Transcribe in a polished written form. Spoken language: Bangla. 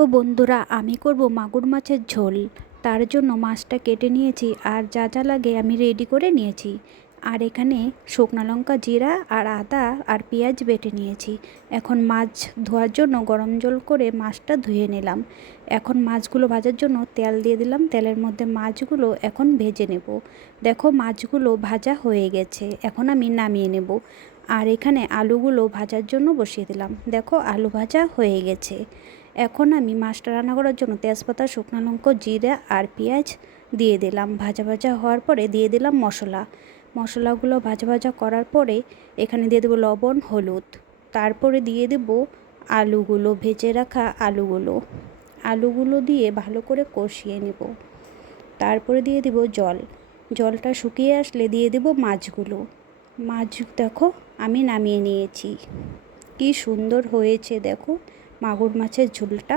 তো বন্ধুরা, আমি করব মাগুর মাছের ঝোল। তার জন্য মাছটা কেটে নিয়েছি আর যা যা লাগে আমি রেডি করে নিয়েছি। আর এখানে শুকনো লঙ্কা, জিরা আর আদা আর পেঁয়াজ বেটে নিয়েছি। এখন মাছ ধোয়ার জন্য গরম জল করে মাছটা ধুয়ে নিলাম। এখন মাছগুলো ভাজার জন্য তেল দিয়ে দিলাম। তেলের মধ্যে মাছগুলো এখন ভেজে নেব। দেখো, মাছগুলো ভাজা হয়ে গেছে, এখন আমি নামিয়ে নেব। আর এখানে আলুগুলো ভাজার জন্য বসিয়ে দিলাম। দেখো, আলু ভাজা হয়ে গেছে। এখন আমি মাছটা রান্না করার জন্য তেজপাতা, শুকনো লঙ্কা, জিরা আর পেঁয়াজ দিয়ে দিলাম। ভাজা ভাজা হওয়ার পরে দিয়ে দিলাম মশলাগুলো ভাজা ভাজা করার পরে এখানে দিয়ে দেবো লবণ, হলুদ। তারপরে দিয়ে দেব আলুগুলো, ভেজে রাখা আলুগুলো দিয়ে ভালো করে কষিয়ে নেব। তারপরে দিয়ে দেব জলটা শুকিয়ে আসলে দিয়ে দেব মাছ। দেখো, আমি নামিয়ে নিয়েছি। কি সুন্দর হয়েছে দেখো মাগুর মাছের ঝোলটা।